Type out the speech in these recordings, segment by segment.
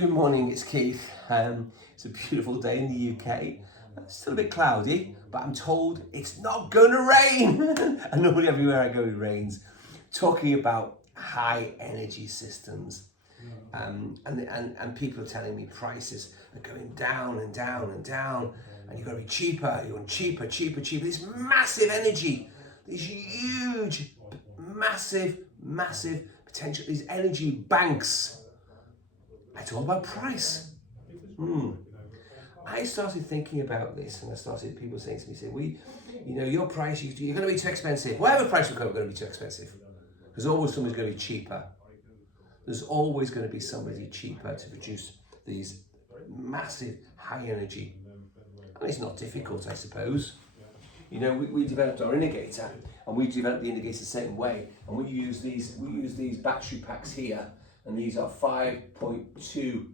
Good morning, it's Keith. It's a beautiful day in the UK. It's still a bit cloudy, but I'm told it's not going to rain. And normally everywhere I go it rains. Talking about high energy systems. And people are telling me prices are going down and down and down. And you've got to be cheaper, you want cheaper. This massive energy, these huge, massive potential, these energy banks. It's all about price. I started thinking about this, and people saying to me, your price, you're going to be too expensive. Whatever price we go, we're going to be too expensive. There's always somebody's going to be cheaper. There's always going to be somebody cheaper to produce these massive high energy. And it's not difficult, I suppose. We developed our indicator, and we developed the indicator the same way, and we use these battery packs here. And these are 5.2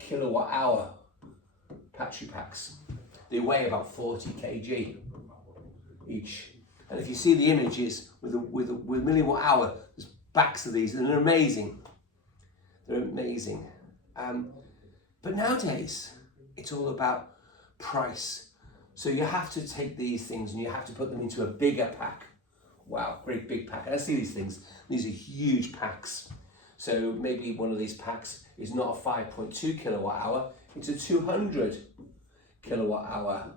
kilowatt hour battery packs. They weigh about 40 kg each. And if you see the images with milliwatt hour, there's backs of these, and they're amazing. They're amazing. But nowadays, it's all about price. So you have to take these things and you have to put them into a bigger pack. Wow, great big pack. And I see these things. These are huge packs. So maybe one of these packs is not a 5.2 kilowatt hour, it's a 200 kilowatt hour.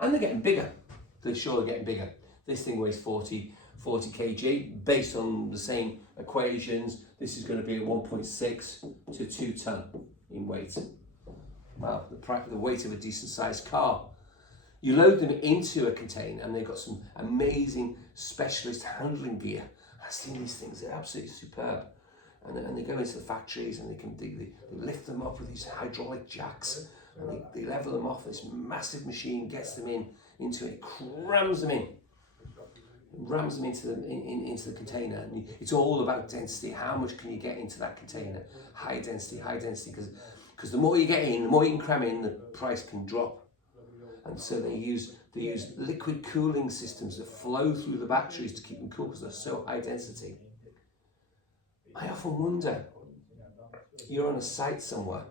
And they're getting bigger. They're sure getting bigger. This thing weighs 40 kg. Based on the same equations, this is going to be a 1.6 to 2 ton in weight. Wow, the weight of a decent sized car. You load them into a container and they've got some amazing specialist handling gear. I've seen these things, they're absolutely superb. And they go into the factories and they lift them up with these hydraulic jacks, and they level them off. This massive machine gets them into it, crams them in, rams them into the container. And it's all about density. How much can you get into that container? High density, because the more you get in, the more you can cram in, the price can drop. And so they use liquid cooling systems that flow through the batteries to keep them cool because they're so high density. I often wonder, you're on a site somewhere,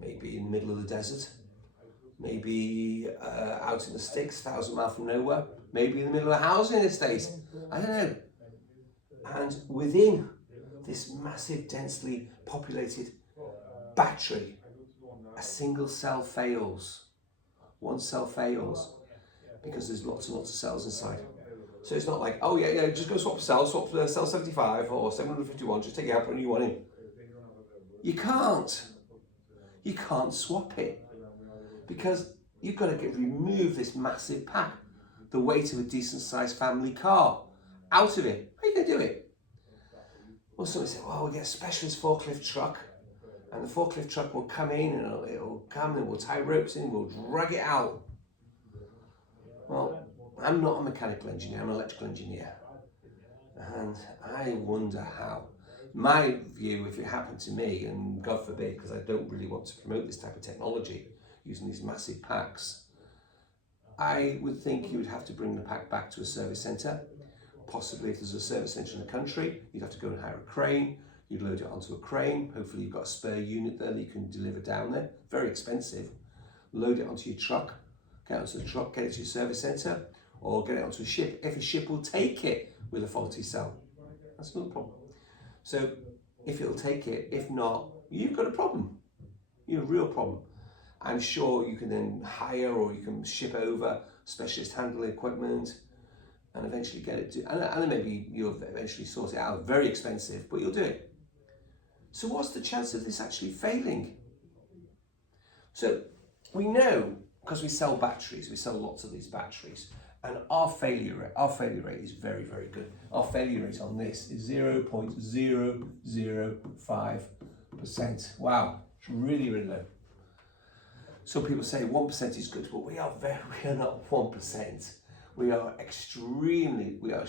maybe in the middle of the desert, maybe out in the sticks, 1,000 miles from nowhere, maybe in the middle of a housing estate, I don't know. And within this massive, densely populated battery, a single cell fails. One cell fails because there's lots and lots of cells inside. So it's not like, oh yeah, just go swap cell 75 or 751, just take it out, put a new one in. You can't swap it because you've got to remove this massive pack, the weight of a decent sized family car, out of it. How are you going to do it? Well, somebody said, well, we'll get a specialist forklift truck, and the forklift truck will come in and it'll come and we'll tie ropes in and we'll drag it out. Well, I'm not a mechanical engineer, I'm an electrical engineer. And I wonder how. My view, if it happened to me, and God forbid, because I don't really want to promote this type of technology using these massive packs, I would think you would have to bring the pack back to a service centre. Possibly if there's a service centre in the country, you'd have to go and hire a crane. You'd load it onto a crane. Hopefully you've got a spare unit there that you can deliver down there. Very expensive. Load it onto your truck, get it onto the truck, get it to your service centre, or get it onto a ship, if a ship will take it with a faulty cell. That's another problem. So if it'll take it, if not, you've got a problem. You have a real problem. I'm sure you can then hire or you can ship over specialist handling equipment and eventually get it to, and then maybe you'll eventually sort it out. Very expensive, but you'll do it. So what's the chance of this actually failing? So we know, because we sell batteries, we sell lots of these batteries, and our failure rate is very, very good. Our failure rate on this is 0.005%. Wow, it's really, really low. Some people say 1% is good, but we are not 1%. We are extremely low.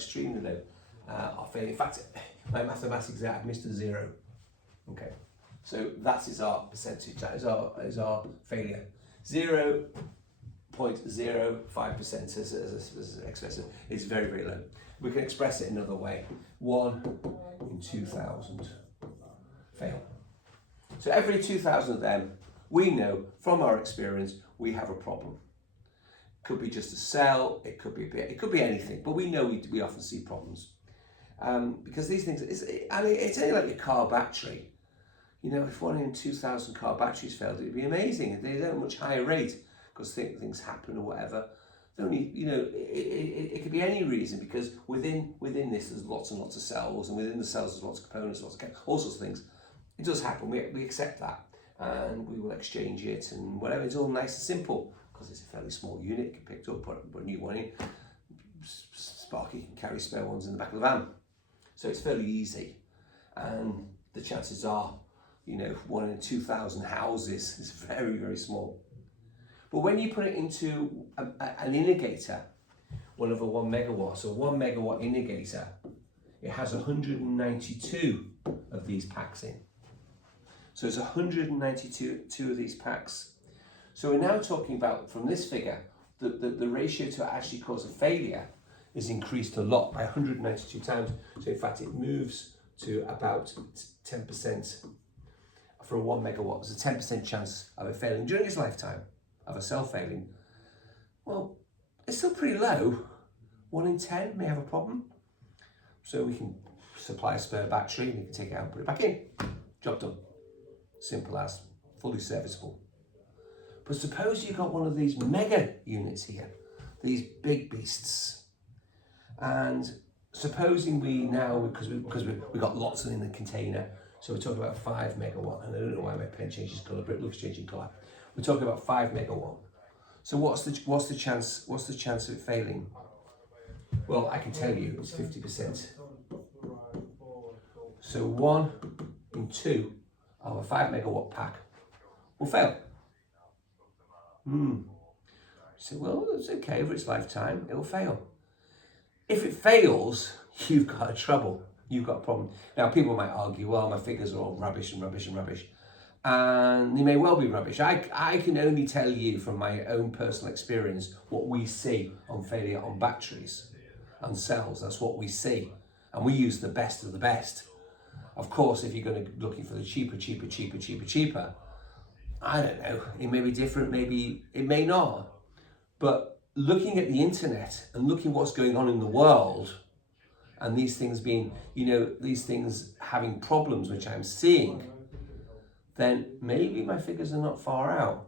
Our failure. In fact, my mathematics I've missed a zero. Okay, so that is our percentage. That is our failure. 0.05% as expressive is very, very low. We can express it another way. 1 in 2,000 fail. So every 2,000 of them, we know from our experience, we have a problem. Could be just a cell, it could be anything, but we know we often see problems. Because these things, it's only like your car battery. You know, if 1 in 2,000 car batteries failed, it'd be amazing. They're at a much higher rate because things happen or whatever. Only, you know, it could be any reason, because within this there's lots and lots of cells, and within the cells there's lots of components, all sorts of things. It does happen. We accept that, and we will exchange it and whatever. It's all nice and simple because it's a fairly small unit. It can pick up, put a new one in. Sparky can carry spare ones in the back of the van, so it's fairly easy. And the chances are, you know, 1 in 2,000 houses is very, very small. But when you put it into an indicator, one of a 1 megawatt, so 1 megawatt indicator, it has 192 of these packs in. So it's 192 of these packs. So we're now talking about, from this figure, the ratio to actually cause a failure is increased a lot by 192 times. So in fact, it moves to about 10%. For a 1 megawatt, there's a 10% chance of it failing during its lifetime, of a cell failing. Well, it's still pretty low. 1 in 10 may have a problem. So we can supply a spare battery and you can take it out and put it back in. Job done. Simple as, fully serviceable. But suppose you've got one of these mega units here, these big beasts. And supposing we now, because we've got lots in the container, so we're talking about 5 megawatt, and I don't know why my pen changes colour, but it looks changing colour. We're talking about 5 megawatt. So what's the chance of it failing? Well, I can tell you it's 50%. So 1 in 2 of a 5 megawatt pack will fail. So, well, it's okay, over its lifetime, it will fail. If it fails, you've got a trouble. You've got a problem. Now, people might argue, well, my figures are all rubbish and rubbish and rubbish. And they may well be rubbish. I can only tell you from my own personal experience what we see on failure on batteries and cells. That's what we see. And we use the best of the best. Of course, if you're going to be looking for the cheaper, I don't know, it may be different, maybe it may not. But looking at the internet and looking what's going on in the world, and these things being, you know, these things having problems, which I'm seeing, then maybe my figures are not far out.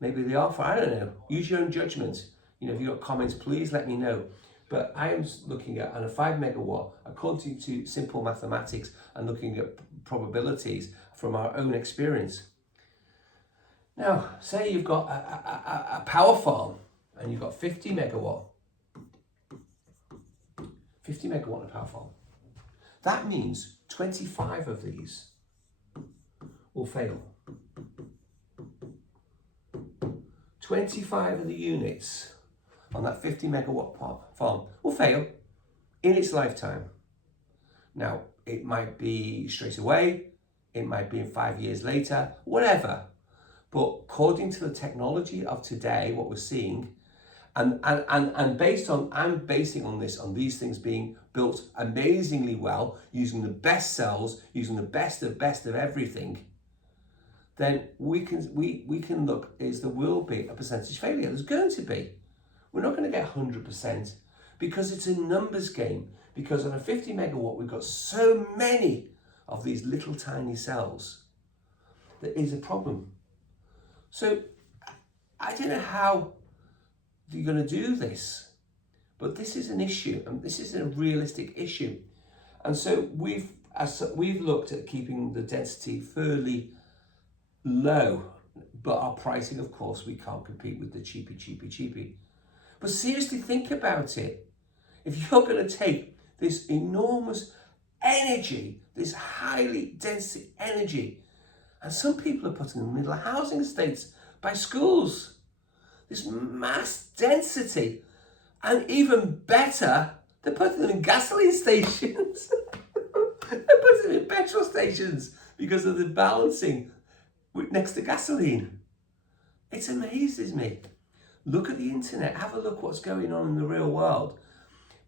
Maybe they are far, I don't know. Use your own judgment. You know, if you've got comments, please let me know. But I am looking at, on a 5 megawatt, according to simple mathematics and looking at probabilities from our own experience. Now, say you've got a power farm and you've got 50 megawatt. 50 megawatt on a power farm. That means 25 of these will fail. 25 of the units on that 50 megawatt farm will fail in its lifetime. Now, it might be straight away, it might be in 5 years later, whatever. But according to the technology of today, what we're seeing, and based on, I'm basing on this, on these things being built amazingly well, using the best cells, using the best of everything, then we can look, is there will be a percentage failure. There's going to be. We're not going to get 100% because it's a numbers game. Because on a 50 megawatt, we've got so many of these little tiny cells. There is a problem. So I don't know how you're going to do this, but this is an issue, and this is a realistic issue. And so we've looked at keeping the density fairly low, but our pricing, of course, we can't compete with the cheapy. But seriously, think about it. If you're going to take this enormous energy, this highly dense energy, and some people are putting them in the middle of housing estates by schools, this mass density, and even better, they're putting them in gasoline stations. They're putting them in petrol stations because of the balancing next to gasoline. It amazes me. Look at the internet, have a look what's going on in the real world.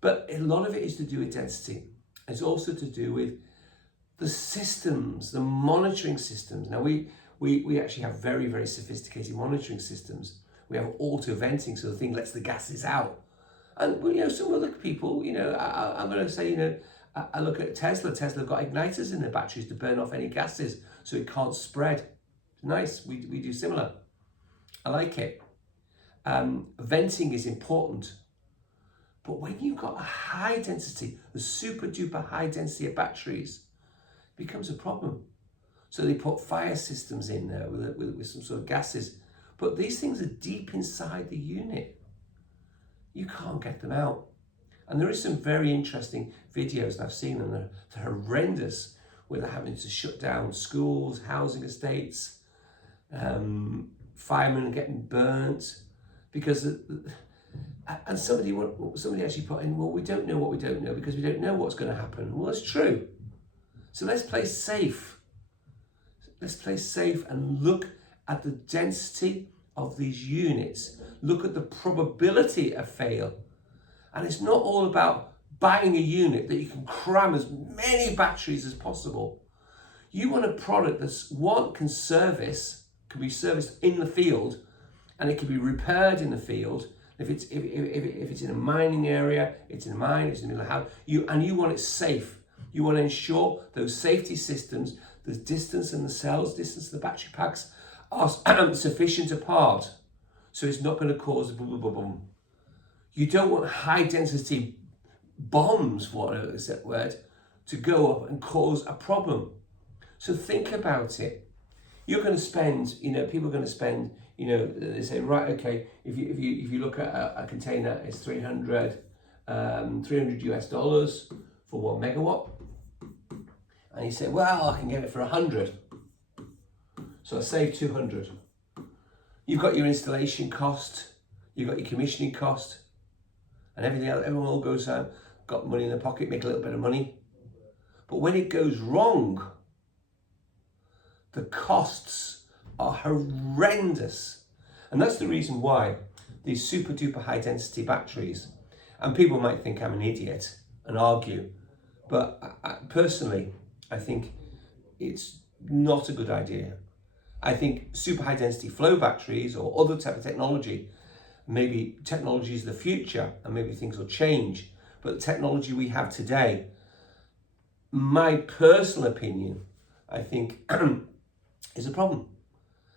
But a lot of it is to do with density. It's also to do with the systems, the monitoring systems. Now we actually have very, very sophisticated monitoring systems. We have auto venting, so the thing lets the gases out. And well, you know, some other people, you know, I'm going to say, you know, I look at Tesla. Tesla got igniters in their batteries to burn off any gases so it can't spread. Nice, we do similar. I like it. Venting is important. But when you've got a high density, a super duper high density of batteries, it becomes a problem. So they put fire systems in there with some sort of gases. But these things are deep inside the unit. You can't get them out. And there is some very interesting videos, and I've seen them, they're horrendous, where they're having to shut down schools, housing estates, firemen getting burnt, because, and somebody actually put in, well, we don't know what we don't know because we don't know what's going to happen. Well, that's true. So let's play safe. Let's play safe and look at the density of these units. Look at the probability of fail. And it's not all about buying a unit that you can cram as many batteries as possible. You want a product that's can be serviced in the field, and it can be repaired in the field. If it's in a mining area, it's in a mine, it's in the middle of the house. You want it safe. You want to ensure those safety systems, the distance and the cells, distance of the battery packs are sufficient apart, so it's not going to cause boom, boom, boom, boom. You don't want high density bombs, whatever is that word, to go up and cause a problem. So think about it. You're going to spend, you know, people are going to spend, you know, they say, right, okay, if you look at a container, it's 300 US dollars for 1 megawatt. And you say, well, I can get it for 100. So I save 200. You've got your installation cost, you've got your commissioning cost, and everything else. Everyone all goes out, got money in their pocket, make a little bit of money. But when it goes wrong, the costs are horrendous. And that's the reason why these super duper high density batteries, and people might think I'm an idiot and argue, but personally, I think it's not a good idea. I think super high density flow batteries or other type of technology, maybe technology is the future and maybe things will change. But the technology we have today, my personal opinion, I think is a problem.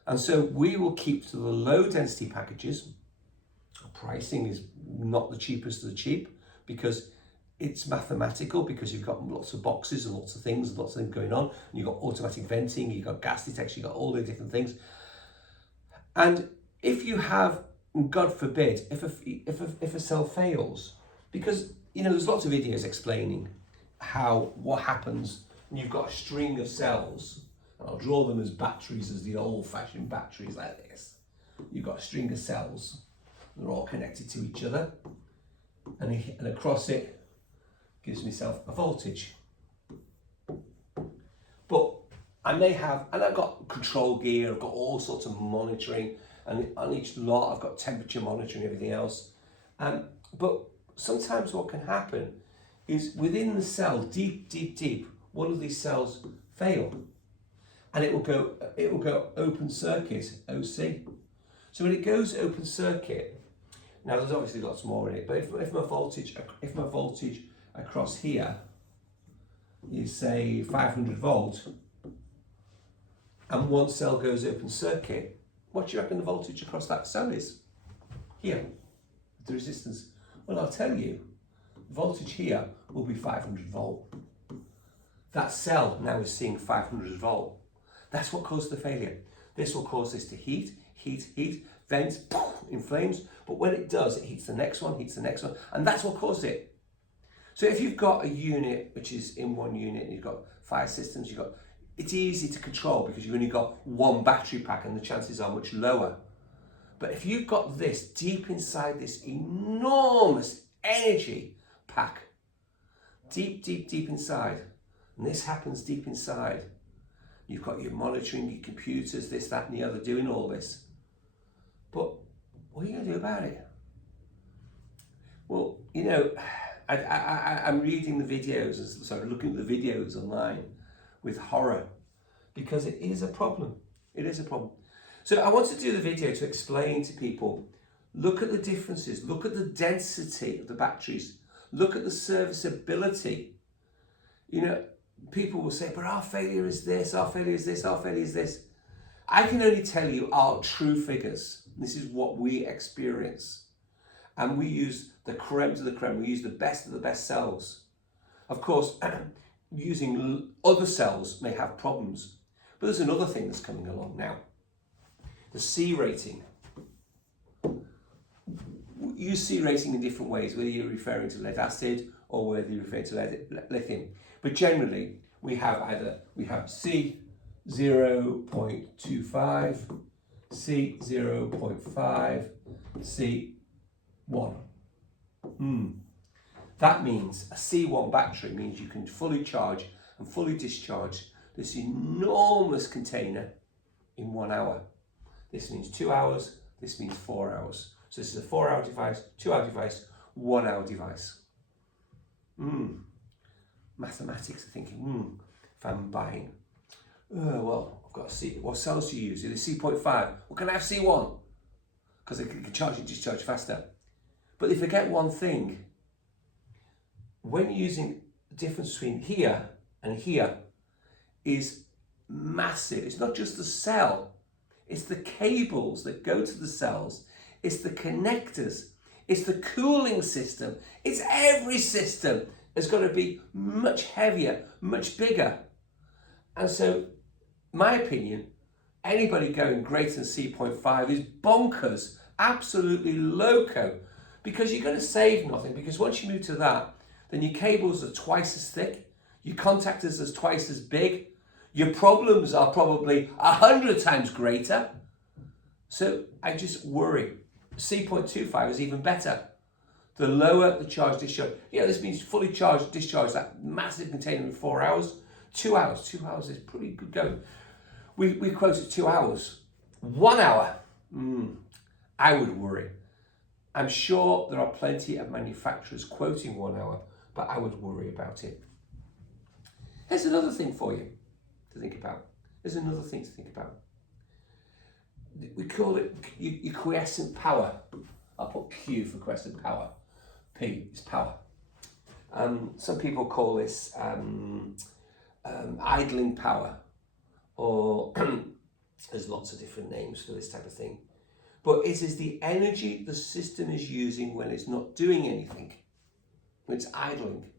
And so we will keep to the low density packages. Pricing is not the cheapest of the cheap because it's mathematical, because you've got lots of boxes and lots of things going on. And you've got automatic venting, you've got gas detection, you've got all the different things. And if you have, God forbid, if a cell fails, because, you know, there's lots of videos explaining what happens when you've got a string of cells. And I'll draw them as batteries, as the old-fashioned batteries like this. You've got a string of cells. They're all connected to each other. And across it gives myself a voltage. But I may have, and I've got control gear, I've got all sorts of monitoring, and on each lot I've got temperature monitoring, everything else. But sometimes what can happen is within the cell, deep, one of these cells fail. And it will go open circuit, OC. So when it goes open circuit, now there's obviously lots more in it, but if my voltage across here is say 500 volt, and one cell goes open circuit, what do you reckon the voltage across that cell is? Here, the resistance. Well, I'll tell you, the voltage here will be 500 volt. That cell now is seeing 500 volt. That's what caused the failure. This will cause this to heat, vent, poof, in flames. But when it does, it heats the next one, and that's what caused it. So if you've got a unit which is in one unit, and you've got fire systems, it's easy to control because you've only got one battery pack and the chances are much lower. But if you've got this deep inside this enormous energy pack, deep inside, and this happens deep inside, you've got your monitoring, your computers, this, that, and the other doing all this. But what are you going to do about it? Well, you know, I'm reading the videos, looking at the videos online with horror, because it is a problem. It is a problem. So I want to do the video to explain to people, look at the differences, look at the density of the batteries, look at the serviceability. You know, people will say, but our failure is this, our failure is this, our failure is this. I can only tell you our true figures. This is what we experience. And we use the creme de la creme. We use the best of the best cells. Of course, using other cells may have problems. But there's another thing that's coming along now. The C rating. Use C rating in different ways, whether you're referring to lead acid or whether you're referring to lithium. But generally, we have C 0.25, C 0.5, C 1. That means a C1 battery means you can fully charge and fully discharge this enormous container in 1 hour. This means 2 hours, this means 4 hours. So this is a 4-hour device, 2-hour device, 1-hour device. Mathematics are thinking, if I'm buying, well, I've got a C. What cells do you use? Either C.5. Well, can I have C1? Because it can charge and discharge faster. But they forget one thing. When using the difference between here and here is massive. It's not just the cell. It's the cables that go to the cells. It's the connectors. It's the cooling system. It's every system has got to be much heavier, much bigger. And so, my opinion, anybody going greater than C.5 is bonkers, absolutely loco, because you're going to save nothing, because once you move to that, then your cables are twice as thick, your contactors are twice as big, your problems are probably 100 times greater. So I just worry. C.25 is even better. The lower the charge discharge, this means fully charged discharge that massive container in 4 hours. 2 hours. 2 hours is pretty good going. We quoted 2 hours. 1 hour. I would worry. I'm sure there are plenty of manufacturers quoting 1 hour, but I would worry about it. Here's another thing for you to think about. We call it your quiescent power. I'll put Q for quiescent power. P is power. Some people call this idling power, or there's lots of different names for this type of thing. But it is the energy the system is using when it's not doing anything, when it's idling.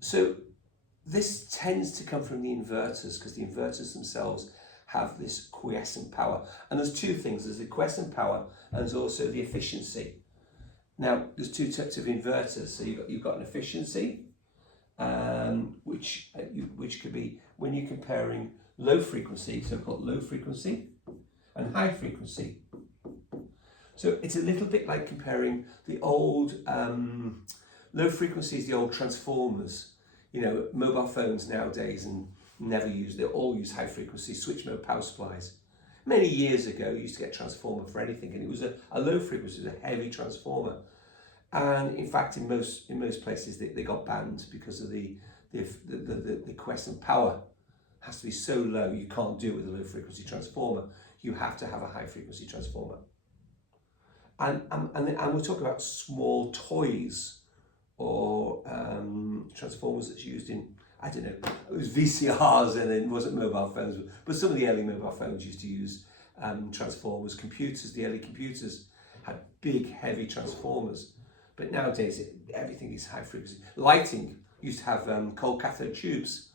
So this tends to come from the inverters, because the inverters themselves have this quiescent power. And there's two things. There's the quiescent power and there's also the efficiency. Now, there's two types of inverters. So you've got an efficiency, which could be when you're comparing low frequency, so-called low frequency, and high frequency. So it's a little bit like comparing the old low frequencies, the old transformers. Mobile phones nowadays they all use high frequency switch mode power supplies. Many years ago, you used to get a transformer for anything, and it was a low frequency, a heavy transformer. And in fact, in most places, they got banned because of the quiescent power has to be so low, you can't do it with a low frequency transformer. You have to have a high frequency transformer. And we're talking about small toys or transformers that's used in, I don't know, it was VCRs and it wasn't mobile phones, but some of the early mobile phones used to use transformers. Computers, the early computers had big, heavy transformers. But nowadays, everything is high frequency. Lighting used to have cold cathode tubes,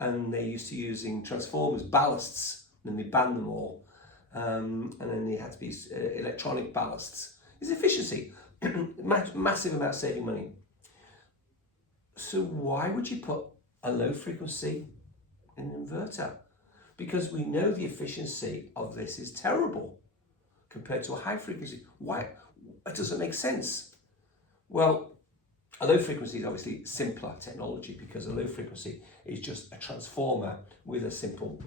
and they used to using transformers, ballasts, and they banned them all. And then they had to be electronic ballasts. It's efficiency, massive amount of saving money. So why would you put a low frequency in an inverter? Because we know the efficiency of this is terrible compared to a high frequency. Why? It doesn't make sense. Well, a low frequency is obviously simpler technology, because a low frequency is just a transformer with a simple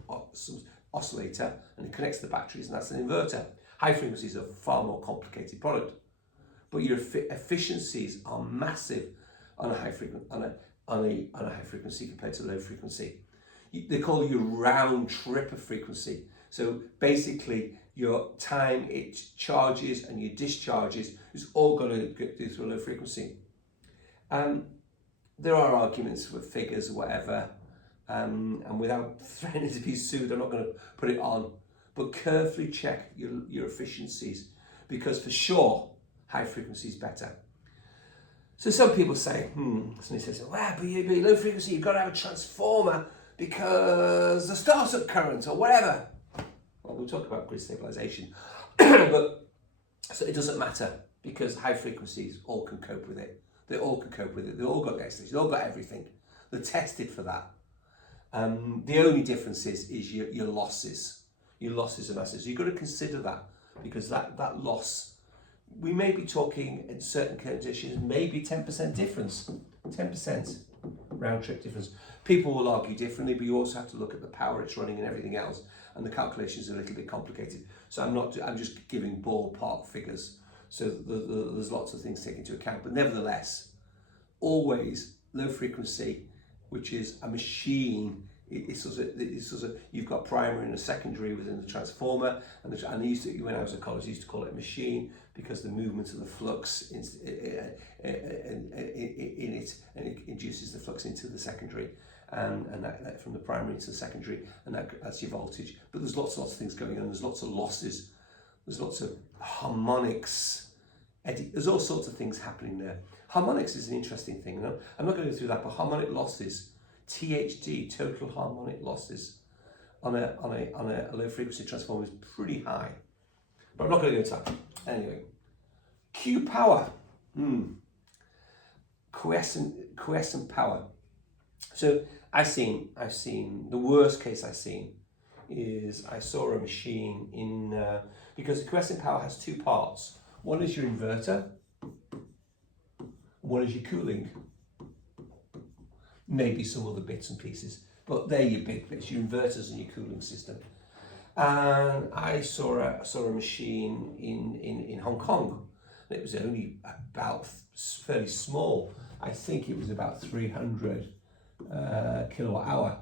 oscillator, and it connects to the batteries, and that's an inverter. High frequency is a far more complicated product, but your efficiencies are massive on a high frequency, on on a high frequency compared to low frequency. They call you round trip of frequency. So basically your time it charges and your discharges is all going to go through a low frequency. There are arguments with figures or whatever, and without threatening to be sued, I'm not going to put it on, but carefully check your efficiencies, because for sure high frequency is better. So some people say, somebody says, well, but low frequency, you've got to have a transformer because the startup current or whatever. Well, we'll talk about grid stabilization, but so it doesn't matter, because high frequencies all can cope with it. They all can cope with it. They've all got the extension. They've all got everything. They're tested for that. The only difference is your losses. Your losses are massive. So you've got to consider that, because that loss, we may be talking in certain conditions, maybe 10% difference, 10% round trip difference. People will argue differently, but you also have to look at the power it's running and everything else, and the calculations are a little bit complicated. So I'm just giving ballpark figures. So there's lots of things taken into account, but nevertheless, always low frequency, which is a machine. It's sort of you've got primary and a secondary within the transformer, and I used to, when I was at college, I used to call it a machine, because the movement of the flux in it, and it induces the flux into the secondary, and that from the primary into the secondary, and that's your voltage. But there's lots of things going on. There's lots of losses. There's lots of harmonics. There's all sorts of things happening there. Harmonics is an interesting thing. I'm not going to go through that, but harmonic losses, THD, total harmonic losses, on a low frequency transformer is pretty high. But I'm not going to go into that. Anyway, Q power, quiescent power. So I've seen the worst case I've seen is I saw a machine in because the quiescent power has two parts. One is your inverter, one is your cooling. Maybe some other bits and pieces, but they're your big bits, your inverters and your cooling system. And I saw a machine in Hong Kong. It was only about fairly small. I think it was about 300 kilowatt hour,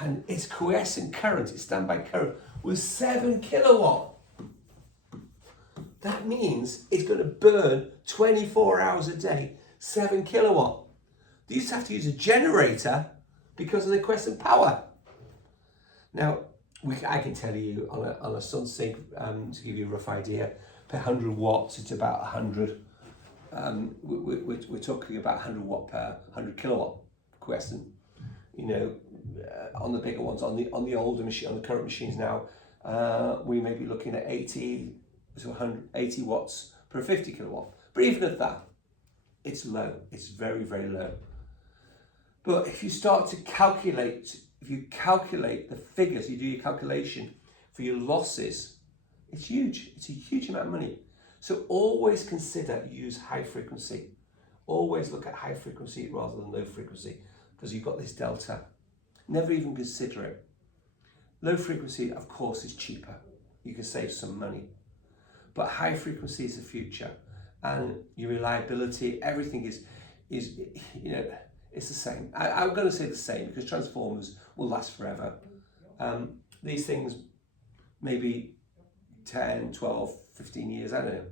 and its quiescent current, its standby current, was 7 kilowatt. That means it's going to burn 24 hours a day, 7 kilowatt. They used to have to use a generator because of the quiescent power. Now, I can tell you on a Sunsynk, to give you a rough idea, per 100 watts, it's about 100. We're talking about 100 watt per 100 kilowatt quiescent. On the bigger ones, on the older machine, on the current machines now, we may be looking at 80 to 180 watts per 50 kilowatt. But even at that, it's low. It's very, very low. But if you start to calculate, if you calculate the figures, you do your calculation for your losses, it's huge. It's a huge amount of money. So always use high frequency. Always look at high frequency rather than low frequency, because you've got this delta. Never even consider it. Low frequency, of course, is cheaper. You can save some money. But high frequency is the future, and your reliability, everything is it's the same. I'm going to say the same, because transformers will last forever. These things, maybe 10, 12, 15 years, I don't know,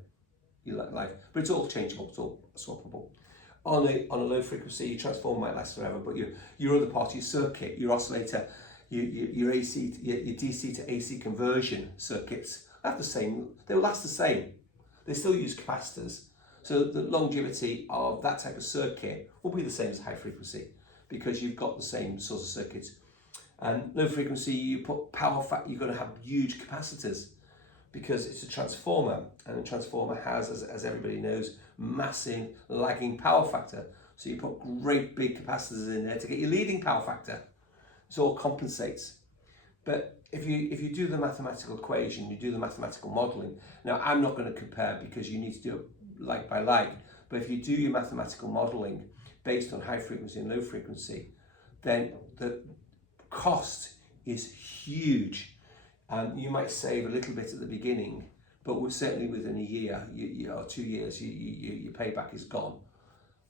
your life, but it's all changeable, it's all swappable. On a low frequency, your transformer might last forever, but your other part, your circuit, your oscillator, your AC, your DC to AC conversion circuits, have the same. They will last the same. They still use capacitors, so the longevity of that type of circuit will be the same as high frequency, because you've got the same sort of circuits. And low frequency, you put power factor. You're going to have huge capacitors, because it's a transformer, and a transformer has, as everybody knows, massive lagging power factor. So you put great big capacitors in there to get your leading power factor. It all compensates. But if you do the mathematical equation, you do the mathematical modelling. Now, I'm not going to compare, because you need to do it like by like. But if you do your mathematical modelling based on high frequency and low frequency, then the cost is huge. You might save a little bit at the beginning, but certainly within a year or 2 years, your payback is gone.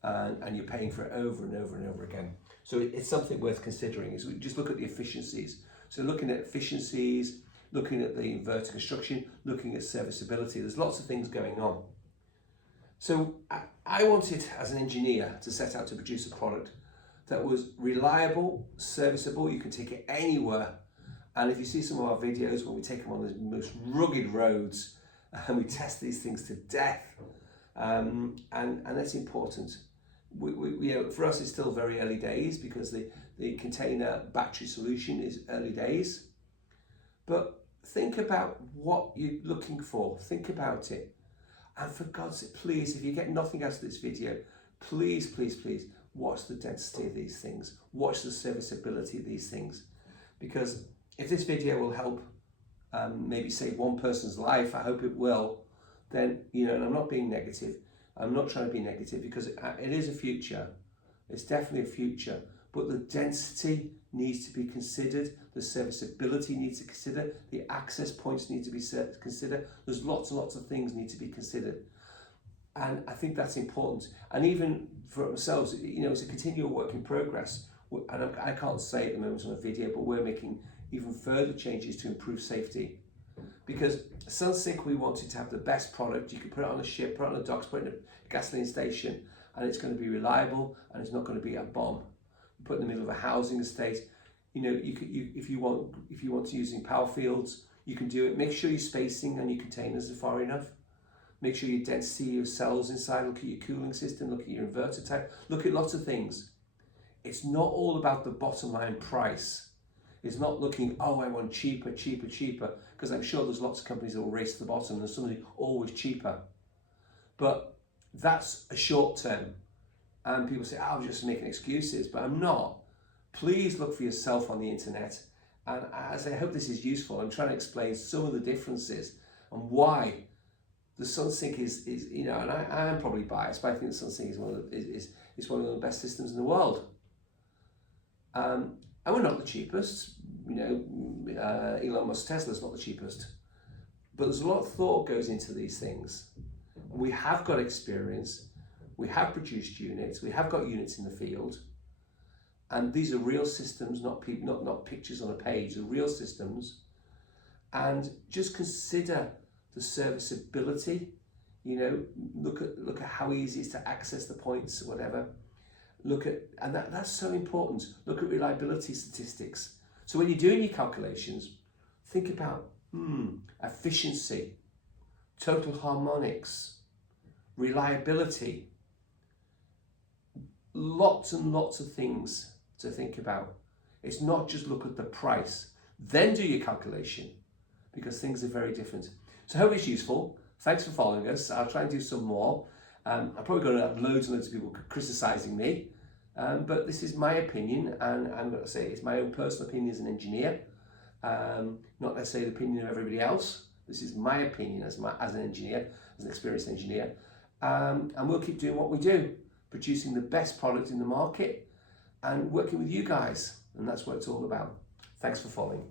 and you're paying for it over and over and over again. So it's something worth considering. Is we just look at the efficiencies. So looking at efficiencies, looking at the inverter construction, looking at serviceability. There's lots of things going on. So I wanted, as an engineer, to set out to produce a product that was reliable, serviceable. You can take it anywhere. And if you see some of our videos when we take them on the most rugged roads and we test these things to death, and that's important. You know, for us, it's still very early days because the container battery solution is early days. But think about what you're looking for. Think about it. And for God's sake, please, if you get nothing out of this video, please, please, please watch the density of these things. Watch the serviceability of these things. Because if this video will help maybe save one person's life, I hope it will, then, you know, and I'm not being negative. I'm not trying to be negative because it is a future. It's definitely a future. But the density needs to be considered. The serviceability needs to be considered. The access points need to be considered. There's lots and lots of things need to be considered. And I think that's important. And even for ourselves, you know, it's a continual work in progress. And I can't say at the moment on a video, but we're making even further changes to improve safety. Because Sunsynk, we wanted to have the best product. You can put it on a ship, put it on a docks, put it in a gasoline station, and it's going to be reliable and it's not going to be a bomb. You put it in the middle of a housing estate. You know, if you want to using power fields, you can do it. Make sure your spacing on your containers are far enough. Make sure your density, your cells inside. Look at your cooling system. Look at your inverter type. Look at lots of things. It's not all about the bottom line price. It's not looking, oh, I want cheaper, cheaper, cheaper, because I'm sure there's lots of companies that will race to the bottom and there's something always cheaper. But that's a short term. And people say, oh, I'm just making excuses, but I'm not. Please look for yourself on the internet. And as I hope this is useful, I'm trying to explain some of the differences and why the Sunsynk is you know, and I am probably biased, but I think the Sunsynk is one of the best systems in the world. And we're not the cheapest. You know, Elon Musk Tesla's not the cheapest. But there's a lot of thought goes into these things. We have got experience. We have produced units. We have got units in the field. And these are real systems, not pictures on a page. They're real systems. And just consider the serviceability. You know, look at how easy it is to access the points, whatever. And that's so important. Look at reliability statistics. So when you're doing your calculations, think about efficiency, total harmonics, reliability. Lots and lots of things to think about. It's not just look at the price, then do your calculation, because things are very different. So I hope it's useful. Thanks for following us. I'll try and do some more. I'm probably going to have loads and loads of people criticising me. But this is my opinion, and I'm going to say it's my own personal opinion as an engineer, not necessarily the opinion of everybody else. This is my opinion as an engineer, as an experienced engineer, and we'll keep doing what we do, producing the best product in the market and working with you guys, and that's what it's all about. Thanks for following.